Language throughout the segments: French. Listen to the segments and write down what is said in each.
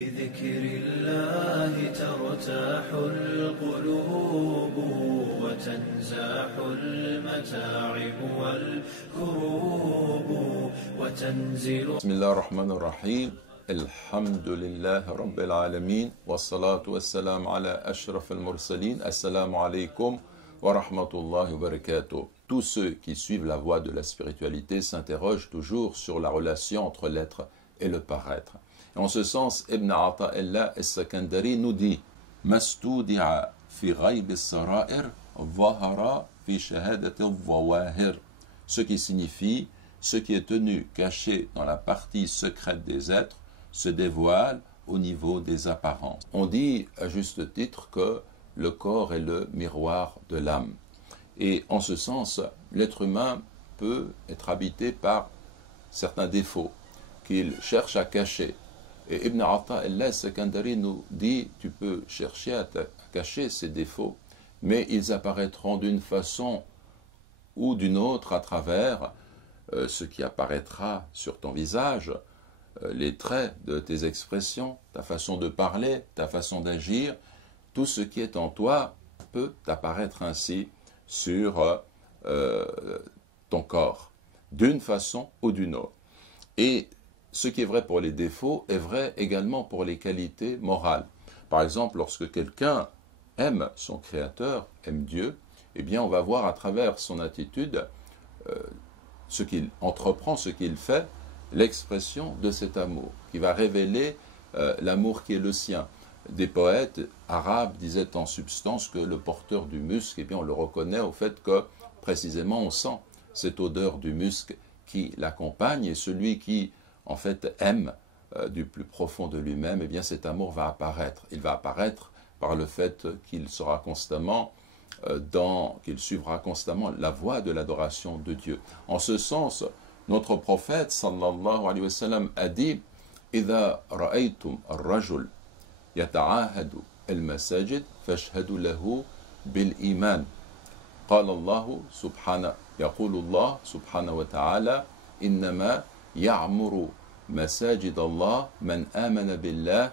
بذكر الله ترتاح القلوب وتنزاح المتاعب والكروب وتنزل. بسم الله الرحمن الرحيم. الحمد لله رب العالمين والصلاة والسلام على أشرف المرسلين. Assalamu alaikum wa rahmatullahi wa barakatuh. Tous ceux qui suivent la voie de la spiritualité s'interrogent toujours sur la relation entre l'être et le paraître. En ce sens, Ibn Ata'illah al-Sakandari nous dit Mastoudi'a fi ghayb as-sara'ir dhahara fi shahadati al-dhawahir, ce qui signifie ce qui est tenu caché dans la partie secrète des êtres se dévoile au niveau des apparences. On dit à juste titre que le corps est le miroir de l'âme. Et en ce sens, l'être humain peut être habité par certains défauts qu'il cherche à cacher. Et Ibn Ata'illah al-Sakandari nous dit, tu peux chercher à cacher ces défauts, mais ils apparaîtront d'une façon ou d'une autre à travers ce qui apparaîtra sur ton visage, les traits de tes expressions, ta façon de parler, ta façon d'agir, tout ce qui est en toi peut apparaître ainsi sur ton corps, d'une façon ou d'une autre. Et ce qui est vrai pour les défauts est vrai également pour les qualités morales. Par exemple, lorsque quelqu'un aime son Créateur, aime Dieu, eh bien on va voir à travers son attitude ce qu'il entreprend, ce qu'il fait, l'expression de cet amour, qui va révéler l'amour qui est le sien. Des poètes arabes disaient en substance que le porteur du musc, eh bien on le reconnaît au fait que précisément on sent cette odeur du musc qui l'accompagne, et celui qui en fait aime du plus profond de lui-même, eh bien cet amour va apparaître. Il va apparaître par le fait qu'il sera constamment qu'il suivra constamment la voie de l'adoration de Dieu. En ce sens, notre prophète sallallahu alayhi wa sallam a dit إذا رأيتم الرجل يتعاهد المساجد فاشهدوا له بالإيمان قال الله سبحانه يقول الله سبحانه وتعالى إنما يعمر مساجد الله من آمن بالله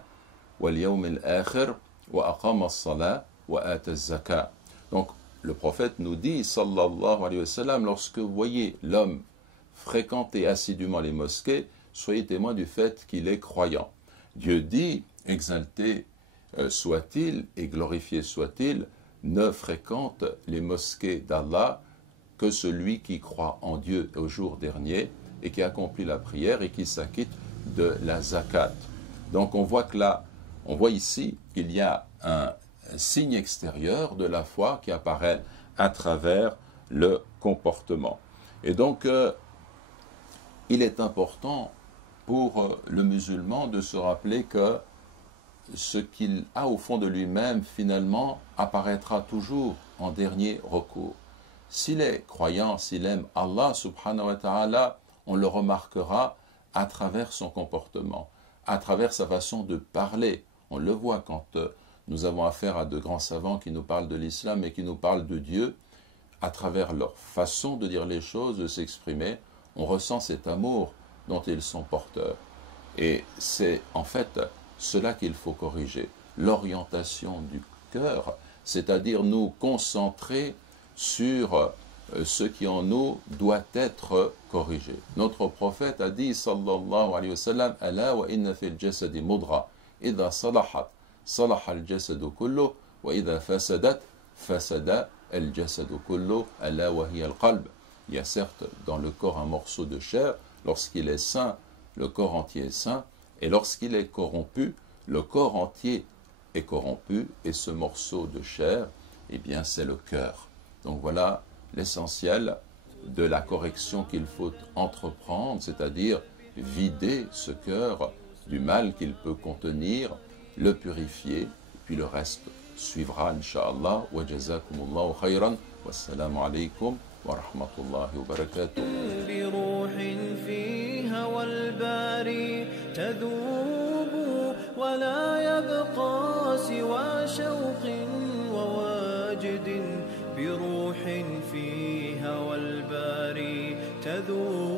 واليوم الآخر وأقام الصلاة وآتى الزكاة. Donc, le prophète nous dit, sallallahu alayhi wa sallam, lorsque vous voyez l'homme fréquenter assidûment les mosquées, soyez témoins du fait qu'il est croyant. Dieu dit, exalté soit-il et glorifié soit-il, ne fréquente les mosquées d'Allah que celui qui croit en Dieu au jour dernier et qui accomplit la prière et qui s'acquitte de la zakat. Donc on voit que là, on voit ici qu'il y a un signe extérieur de la foi qui apparaît à travers le comportement. Et donc, il est important pour le musulman de se rappeler que ce qu'il a au fond de lui-même, finalement, apparaîtra toujours en dernier recours. S'il est croyant, s'il aime Allah subhanahu wa ta'ala, on le remarquera à travers son comportement, à travers sa façon de parler. On le voit quand nous avons affaire à de grands savants qui nous parlent de l'islam et qui nous parlent de Dieu, à travers leur façon de dire les choses, de s'exprimer, on ressent cet amour dont ils sont porteurs. Et c'est en fait cela qu'il faut corriger, l'orientation du cœur, c'est-à-dire nous concentrer sur ce qui en nous doit être corrigé. Notre prophète a dit, sallallahu alayhi wa sallam, « Ala wa inna fil jasadi mudra, idha salahat, صلح الجسد كله وإذا فسدت فسد الجسد كله ألا وهي القلب. Il y a certes dans le corps un morceau de chair, lorsqu'il est sain, le corps entier est sain, et lorsqu'il est corrompu, le corps entier est corrompu, et ce morceau de chair, eh bien c'est le cœur. Donc voilà l'essentiel de la correction qu'il faut entreprendre, c'est-à-dire vider ce cœur du mal qu'il peut contenir, le purifier, puis le reste suivra, incha'Allah. Wa jazakumullahu khayran. Wassalamu alaykum wa rahmatullahi wa barakatuh. بروح فيها والباري تذوب ولا يبقى سوى شوق وواجد بروح فيها والباري تذوب